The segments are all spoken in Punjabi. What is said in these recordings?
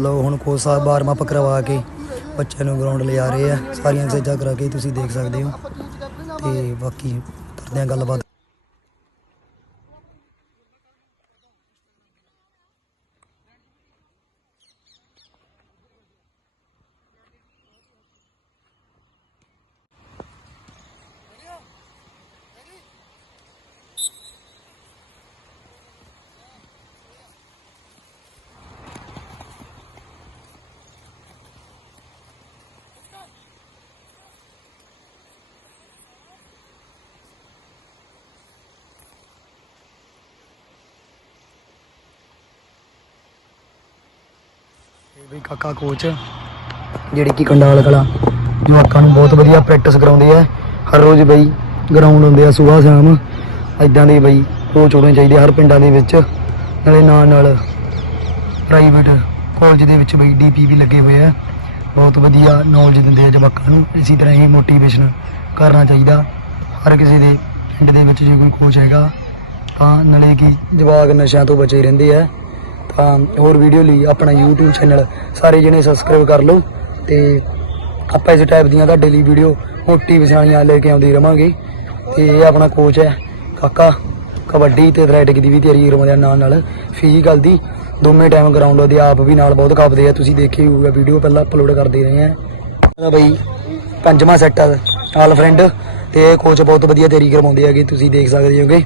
ਲਓ ਹੁਣ ਕੋਚ ਸਾਹਿਬ ਬਾਰਮਾ ਪਕਰਵਾ ਕੇ ਬੱਚਿਆਂ ਨੂੰ ਗਰਾਊਂਡ ਲਿਜਾ ਰਹੇ ਆ। ਸਾਰੀਆਂ ਸੇਜਾਂ ਕਰਾ ਕੇ ਤੁਸੀਂ ਦੇਖ ਸਕਦੇ ਹੋ। ਤੇ ਬਾਕੀ ਕਰਦੇ ਆ ਗੱਲਬਾਤ ਬਈ ਕਾਕਾ ਕੋਚ ਜਿਹੜੀ ਕਿ ਕੰਡਾਲ ਕਲਾ, ਜਵਾਕਾਂ ਨੂੰ ਬਹੁਤ ਵਧੀਆ ਪ੍ਰੈਕਟਿਸ ਕਰਾਉਂਦੇ ਆ। ਹਰ ਰੋਜ਼ ਬਈ ਗਰਾਊਂਡ ਹੁੰਦੇ ਆ ਸਵੇਰ ਸ਼ਾਮ। ਇਦਾਂ ਦੇ ਬਈ ਕੋਚ ਹੋਣੇ ਚਾਹੀਦੇ ਹਰ ਪਿੰਡਾਂ ਦੇ ਵਿੱਚ। ਨਾਲੇ ਨਾਲ ਨਾਲ ਪ੍ਰਾਈਵੇਟ ਕਾਲਜ ਦੇ ਵਿੱਚ ਬਈ ਡੀਪੀ ਵੀ ਲੱਗੇ ਹੋਏ ਆ। ਬਹੁਤ ਵਧੀਆ ਨੌਲੇਜ ਦਿੰਦੇ ਆ ਜਵਾਕਾਂ ਨੂੰ। ਇਸੇ ਤਰ੍ਹਾਂ ਹੀ ਮੋਟੀਵੇਸ਼ਨ ਕਰਨਾ ਚਾਹੀਦਾ ਹਰ ਕਿਸੇ ਦੇ ਪਿੰਡ ਦੇ ਵਿੱਚ ਜੇ ਕੋਈ ਕੋਚ ਹੈਗਾ। ਤਾਂ ਨਾਲੇ ਕਿ ਜਵਾਕ ਨਸ਼ਿਆਂ ਤੋਂ ਬਚੇ ਰਹਿੰਦੇ ਆ। ਤਾਂ ਹੋਰ ਵੀਡੀਓ ਲਈ ਆਪਣਾ YouTube ਚੈਨਲ ਸਾਰੇ ਜਣੇ ਸਬਸਕ੍ਰਾਈਬ ਕਰ ਲਓ ਤੇ ਆਪਾਂ ਇਸ ਟਾਈਪ ਦੀਆਂ ਤੁਹਾਡੇ ਲਈ ਵੀਡੀਓ ਮੋਟੀਵੇਸ਼ਨ ਵਾਲੀਆਂ ਲੈ ਕੇ ਆਉਂਦੇ ਰਵਾਂਗੇ। ਤੇ ਇਹ ਆਪਣਾ ਕੋਚ ਹੈ ਕਾਕਾ, ਕਬੱਡੀ ਤੇ ਐਥਲੈਟਿਕ ਦੀ ਵੀ ਤਿਆਰੀ ਕਰਵਾਉਂਦੇ ਆ ਨਾਲ ਨਾਲ। ਫਿਜ਼ੀਕਲ ਦੀ ਦੋਵੇਂ ਟਾਈਮ ਗਰਾਊਂਡ ਉਹਦੇ ਆਪ ਵੀ ਨਾਲ ਬਹੁਤ ਕੱਪਦੇ ਆ। ਤੁਸੀਂ ਦੇਖੇ ਹੋਊਗਾ ਵੀਡੀਓ ਪਹਿਲਾਂ ਅਪਲੋਡ ਕਰਦੇ ਰਹੇ ਆ। ਇਹਦਾ ਬਈ ਪੰਜਵਾਂ ਸੈੱਟ ਆਲ ਫਰੈਂਡ ਤੇ ਇਹ ਕੋਚ ਬਹੁਤ ਵਧੀਆ ਤਿਆਰੀ ਕਰਵਾਉਂਦੇ ਹੈਗੇ, ਤੁਸੀਂ ਦੇਖ ਸਕਦੇ ਹੋਗੇ।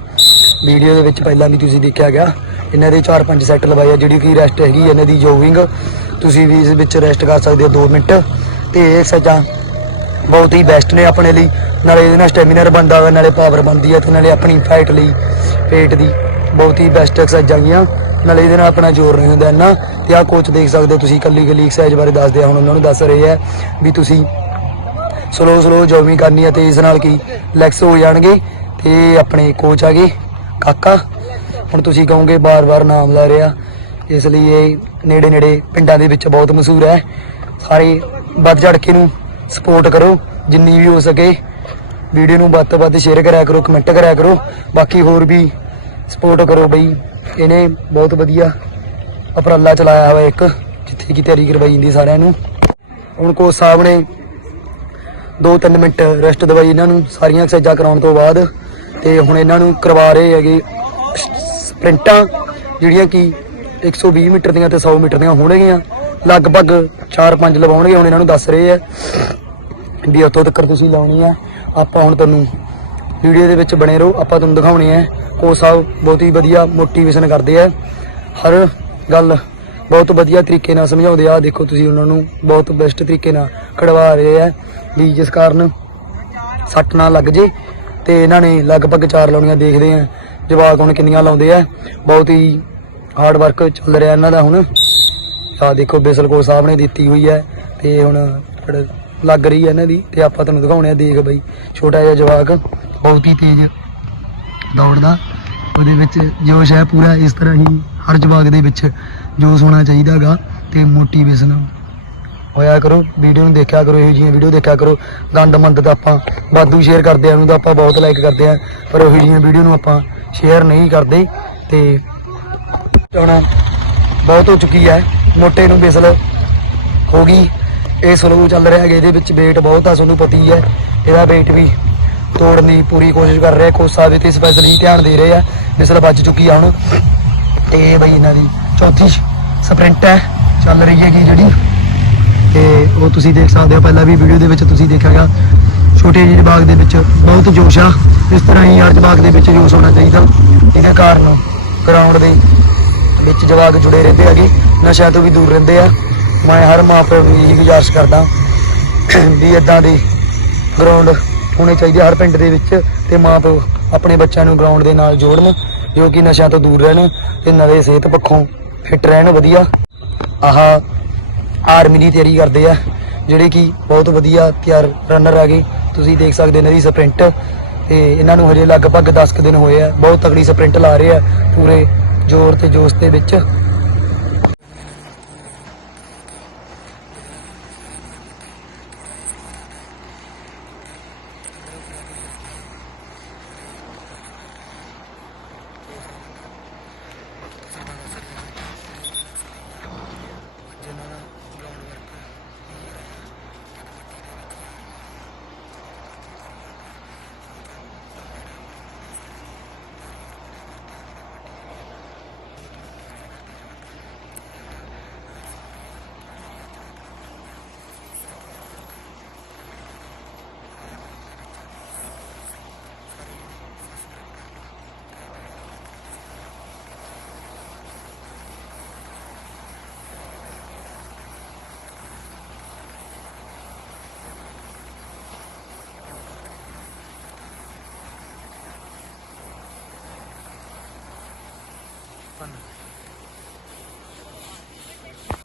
ਵੀਡੀਓ ਦੇ ਵਿੱਚ ਪਹਿਲਾਂ ਵੀ ਤੁਸੀਂ ਦੇਖਿਆ ਗਿਆ। ਇਹਨਾਂ ਦੇ 4-5 ਸੈੱਟ ਲਵਾਏ ਆ, ਜਿਹੜੀ ਕਿ ਰੈਸਟ ਹੈਗੀ ਇਹਨਾਂ ਦੀ ਜੋਗਿੰਗ ਤੁਸੀਂ ਵੀ ਇਸ ਵਿੱਚ ਰੈਸਟ ਕਰ ਸਕਦੇ ਹੋ 2 ਮਿੰਟ। ਤੇ ਇਹ ਸੱਜਾ ਬਹੁਤ ਹੀ ਬੈਸਟ ਨੇ ਆਪਣੇ ਲਈ। ਨਾਲੇ ਇਹਦੇ ਨਾਲ ਸਟੈਮਿਨਰ ਬਣਦਾ ਹੋਵੇ ਨਾਲੇ ਪਾਵਰ ਬਣਦੀ ਹੈ ਤੇ ਨਾਲੇ ਆਪਣੀ ਫਾਈਟ ਲਈ ਪੇਟ ਦੀ ਬਹੁਤ ਹੀ ਬੈਸਟ ਐਕਸਰਸਾਈਜ਼ਾਂ ਗੀਆਂ ਨਾਲੇ ਇਹਦੇ ਨਾਲ ਆਪਣਾ ਜ਼ੋਰ ਨਹੀਂ ਹੁੰਦਾ ਇੰਨਾ। ਤੇ ਆਹ ਕੋਚ ਦੇਖ ਸਕਦੇ ਹੋ ਤੁਸੀਂ, ਕੱਲੀ ਕੱਲੀ ਐਕਸਰਸਾਈਜ਼ ਬਾਰੇ ਦੱਸਦੇ ਆ, ਹੁਣ ਉਹਨਾਂ ਨੂੰ ਦੱਸ ਰਹੇ ਆ ਵੀ ਤੁਸੀਂ ਸਲੋ ਸਲੋ ਜੋਗਿੰਗ ਕਰਨੀ ਹੈ ਤੇ ਇਸ ਨਾਲ ਕੀ ਲੈਕਸ ਹੋ ਜਾਣਗੇ ਤੇ ਆਪਣੇ ਕੋਚ ਆ ਗਏ। ਕਾਕਾ ਹੁਣ ਤੁਸੀਂ ਕਹੋਗੇ ਬਾਰ-ਬਾਰ ਨਾਮ ਲੈ ਰਿਹਾ। ਇਸ ਲਈ ਇਹ ਨੇੜੇ ਨੇੜੇ ਪਿੰਡਾਂ ਦੇ ਵਿੱਚ ਬਹੁਤ ਮਸ਼ਹੂਰ ਹੈ। ਸਾਰੇ ਵੱਧ ਚੜ ਕੇ ਨੂੰ ਸਪੋਰਟ ਕਰੋ, ਜਿੰਨੀ ਵੀ ਹੋ ਸਕੇ। ਵੀਡੀਓ ਨੂੰ ਵੱਧ ਤੋਂ ਵੱਧ ਸ਼ੇਅਰ ਕਰਿਆ ਕਰੋ ਕਮੈਂਟ ਕਰਿਆ ਕਰੋ। ਬਾਕੀ ਹੋਰ ਵੀ ਸਪੋਰਟ ਕਰੋ ਬਈ। ਇਹਨੇ ਬਹੁਤ ਵਧੀਆ ਉਪਰਾਲਾ ਚਲਾਇਆ ਹੋਇਆ ਇੱਕ, ਜਿੱਥੇ ਕਿ ਤਿਆਰੀ ਕਰਵਾਈ ਜਾਂਦੀ ਸਾਰਿਆਂ ਨੂੰ। ਹੁਣ ਕੋਚ ਸਾਹਿਬ ਨੇ 2-3 ਮਿੰਟ ਰੈਸਟ ਦਵਾਈ ਇਹਨਾਂ ਨੂੰ, ਸਾਰੀਆਂ ਐਕਸਰਸਾਈਜ਼ਾਂ ਕਰਾਉਣ ਤੋਂ ਬਾਅਦ। ਤੇ ਹੁਣ ਇਹਨਾਂ ਨੂੰ ਕਰਵਾ ਰਹੇ ਹੈਗੇ ਪ੍ਰਿੰਟਾਂ ਜਿਹੜੀਆਂ ਕਿ 120 ਮੀਟਰ ਦੀਆਂ ਤੇ 100 ਮੀਟਰ ਦੀਆਂ ਹੋਣਗੀਆਂ। ਲਗਭਗ 4-5 ਲਵਾਉਣਗੇ, ਹੁਣ ਇਹਨਾਂ ਨੂੰ ਦੱਸ ਰਹੇ ਆ ਵੀ ਉੱਥੋਂ ਤੱਕ ਤੁਸੀਂ ਲਾਉਣੀ ਆ। ਆਪਾਂ ਹੁਣ ਤੁਹਾਨੂੰ ਵੀਡੀਓ ਦੇ ਵਿੱਚ ਬਣੇ ਰਹੋ, ਆਪਾਂ ਤੁਹਾਨੂੰ ਦਿਖਾਉਣੇ ਆ। ਉਹ ਸਾਹਿਬ ਬਹੁਤ ਹੀ ਵਧੀਆ ਮੋਟੀਵੇਸ਼ਨ ਕਰਦੇ ਆ। ਹਰ ਗੱਲ ਬਹੁਤ ਵਧੀਆ ਤਰੀਕੇ ਨਾਲ ਸਮਝਾਉਂਦੇ ਆ। ਦੇਖੋ ਤੁਸੀਂ ਉਹਨਾਂ ਨੂੰ ਬਹੁਤ ਬੈਸਟ ਤਰੀਕੇ ਨਾਲ ਕਢਵਾ ਰਹੇ ਆ ਵੀ ਜਿਸ ਕਾਰਨ ਸੱਟ ਨਾ ਲੱਗ ਜੇ ਤੇ ਇਹਨਾਂ ਨੇ ਲਗਭਗ ਚਾਰ ਲਾਉਣੀਆਂ ਦੇਖਦੇ ਆ। ਜਵਾਕ ਹੁਣ ਕਿੰਨੀਆਂ ਲਾਉਂਦੇ ਆ? ਬਹੁਤ ਹੀ ਹਾਰਡ ਵਰਕ ਚੱਲ ਰਿਹਾ ਇਹਨਾਂ ਦਾ ਹੁਣ। ਆ ਦੇਖੋ, ਬੇਸਲ ਕੋਚ ਸਾਹਿਬ ਨੇ ਦਿੱਤੀ ਹੋਈ ਹੈ ਤੇ ਹੁਣ ਲੱਗ ਰਹੀ ਹੈ ਇਹਨਾਂ ਦੀ ਤੇ ਆਪਾਂ ਤੁਹਾਨੂੰ ਦਿਖਾਉਣੇ ਆ, ਦੇਖ ਬਈ, ਛੋਟਾ ਜਿਹਾ ਜਵਾਕ, ਬਹੁਤ ਹੀ ਤੇਜ਼ ਦੌੜਦਾ। ਉਹਦੇ ਵਿੱਚ ਜੋਸ਼ ਹੈ ਪੂਰਾ, ਇਸ ਤਰ੍ਹਾਂ ਹੀ ਹਰ ਜਵਾਕ ਦੇ ਵਿੱਚ ਜੋਸ਼ ਹੋਣਾ ਚਾਹੀਦਾਗਾ ਤੇ ਮੋਟੀਵੇਸ਼ਨ ਹੋਇਆ ਕਰੋ, ਵੀਡੀਓ ਨੂੰ ਦੇਖਿਆ ਕਰੋ, ਇਹੋ ਜਿਹੀਆਂ ਵੀਡੀਓ ਦੇਖਿਆ ਕਰੋ। ਗੰਦ ਮੰਦ ਤਾਂ ਆਪਾਂ ਵਾਧੂ ਸ਼ੇਅਰ ਕਰਦੇ ਆ, ਉਹਨੂੰ ਤਾਂ ਆਪਾਂ ਬਹੁਤ ਲਾਈਕ ਕਰਦੇ ਆ, ਪਰ ਉਹੋ ਜਿਹੀਆਂ ਵੀਡੀਓ ਨੂੰ ਆਪਾਂ ਸ਼ੇਅਰ ਨਹੀਂ ਕਰਦੇ ਤੇ ਹੁਣ ਬਹੁਤ ਹੋ ਚੁੱਕੀ ਹੈ। ਮੋਟੇ ਨੂੰ ਬਿਸਲ ਹੋ ਗਈ। ਇਹ ਸਲੋ ਚੱਲ ਰਿਹਾ ਹੈਗਾ, ਇਹਦੇ ਵਿੱਚ weight ਬਹੁਤ ਆ, ਤੁਹਾਨੂੰ ਪਤੀ ਹੈ ਇਹਦਾ weight ਵੀ ਤੋੜਨ ਦੀ ਪੂਰੀ ਕੋਸ਼ਿਸ਼ ਕਰ ਰਿਹਾ। ਕੋਚ ਸਾਹਿਬ ਤੇ ਸਪੈਸ਼ਲੀ ਧਿਆਨ ਦੇ ਰਹੇ ਆ। ਬਿਸਲ ਵੱਜ ਚੁੱਕੀ ਆ ਹੁਣ। ਤੇ ਬਈ ਇਹਨਾਂ ਦੀ ਚੌਥੀ ਸਪ੍ਰਿੰਟ ਹੈ, ਚੱਲ ਰਹੀ ਹੈਗੀ ਜਿਹੜੀ। ਤੇ ਉਹ ਤੁਸੀਂ ਦੇਖ ਸਕਦੇ ਹੋ। ਪਹਿਲਾਂ ਵੀ ਵੀਡੀਓ ਦੇ ਵਿੱਚ ਤੁਸੀਂ ਦੇਖਿਆਗਾ ਛੋਟੇ ਜਿਹੇ ਬਾਗ ਦੇ ਵਿੱਚ ਬਹੁਤ ਜੋਸ਼ ਆ। ਇਸ ਤਰ੍ਹਾਂ ਹੀ ਹਰ ਬਾਗ ਦੇ ਵਿੱਚ ਜੋਸ਼ ਹੋਣਾ ਚਾਹੀਦਾ। ਇਹਦੇ ਕਾਰਨ ਗਰਾਊਂਡ ਦੇ ਵਿੱਚ ਜਵਾਕ ਜੁੜੇ ਰਹਿੰਦੇ ਹੈਗੇ। ਨਸ਼ਿਆਂ ਤੋਂ ਵੀ ਦੂਰ ਰਹਿੰਦੇ ਆ। ਮੈਂ ਹਰ ਮਾਪੇ ਨੂੰ ਇਹੀ ਗੁਜ਼ਾਰਿਸ਼ ਕਰਦਾ ਵੀ ਇਦਾਂ ਦੇ ਗਰਾਊਂਡ ਹੋਣੇ ਚਾਹੀਦੇ ਹਰ ਪਿੰਡ ਦੇ ਵਿੱਚ ਤੇ ਮਾਪੇ ਆਪਣੇ ਬੱਚਿਆਂ ਨੂੰ ਗਰਾਊਂਡ ਦੇ ਨਾਲ ਜੋੜਨ, ਜੋ ਕਿ ਨਸ਼ਿਆਂ ਤੋਂ ਦੂਰ ਰਹਿਣ ਤੇ ਨਾਲੇ ਸਿਹਤ ਪੱਖੋਂ ਫਿੱਟ ਰਹਿਣ। ਵਧੀਆ। ਆਹ ਆਰਮੀ ਦੀ ਤਿਆਰੀ ਕਰਦੇ ਆ, ਜਿਹੜੇ ਕਿ ਬਹੁਤ ਵਧੀਆ ਤਿਆਰ ਰਨਰ ਹੈਗੇ। ਤੁਸੀਂ ਦੇਖ ਸਕਦੇ ਇਹਨਾਂ ਦੀ ਸਪ੍ਰਿੰਟ ਤੇ ਇਹਨਾਂ ਨੂੰ ਹਜੇ ਲਗਭਗ 10 ਕੁ ਦਿਨ ਹੋਏ ਆ। ਬਹੁਤ ਤਗੜੀ ਸਪ੍ਰਿੰਟ ਲਾ ਰਹੇ ਆ। ਪੂਰੇ ਜ਼ੋਰ ਤੇ ਜੋਸ਼ ਦੇ ਵਿੱਚ।